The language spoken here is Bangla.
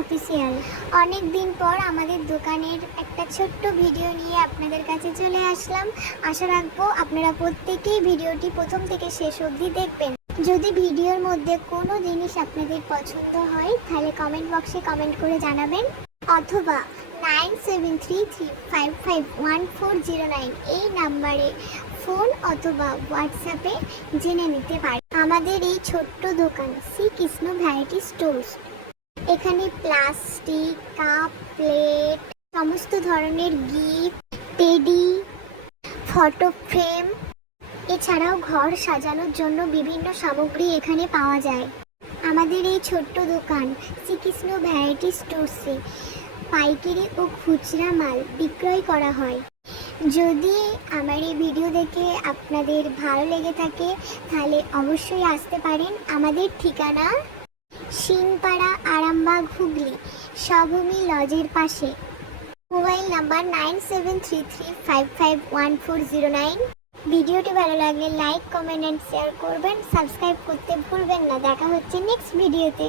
অফিসিয়াল। অনেক দিন পর আমাদের দোকানের একটা ছোট্ট ভিডিও নিয়ে আপনাদের কাছে চলে আসলাম। আশা রাখবো আপনারা প্রত্যেকেই ভিডিওটি প্রথম থেকে শেষ অবধি দেখবেন। যদি ভিডিওর মধ্যে কোনো জিনিস আপনাদের পছন্দ হয় তাহলে কমেন্ট বক্সে কমেন্ট করে জানাবেন, অথবা 9733551409 এই নাম্বারে ফোন অথবা হোয়াটসঅ্যাপে জেনে নিতে পারেন। আমাদের এই ছোট্ট দোকান শ্রীকৃষ্ণ ভ্যারাইটি স্টোর্স। এখানে প্লাস্টিক, কাপ, প্লেট, সমস্ত ধরনের গিফট, টেডি, ফটো ফ্রেম, এছাড়াও ঘর সাজানোর জন্য বিভিন্ন সামগ্রী এখানে পাওয়া যায়। আমাদের এই ছোট্ট দোকান শ্রীকৃষ্ণ ভ্যারাইটি স্টোর্সে পাইকারি ও খুচরা মাল বিক্রয় করা হয়। যদি আমার এই ভিডিও দেখে আপনাদের ভালো লেগে থাকে তাহলে অবশ্যই আসতে পারেন। আমাদের ঠিকানা সিংপাড়া, আরামবাগ, হুগলি, স্বভূমি লজের পাশে। Mobile number 9733551409। ভিডিওটি ভালো লাগলে লাইক, কমেন্ট এন্ড শেয়ার করবেন। সাবস্ক্রাইব করতে ভুলবেন না। দেখা হচ্ছে নেক্সট ভিডিওতে।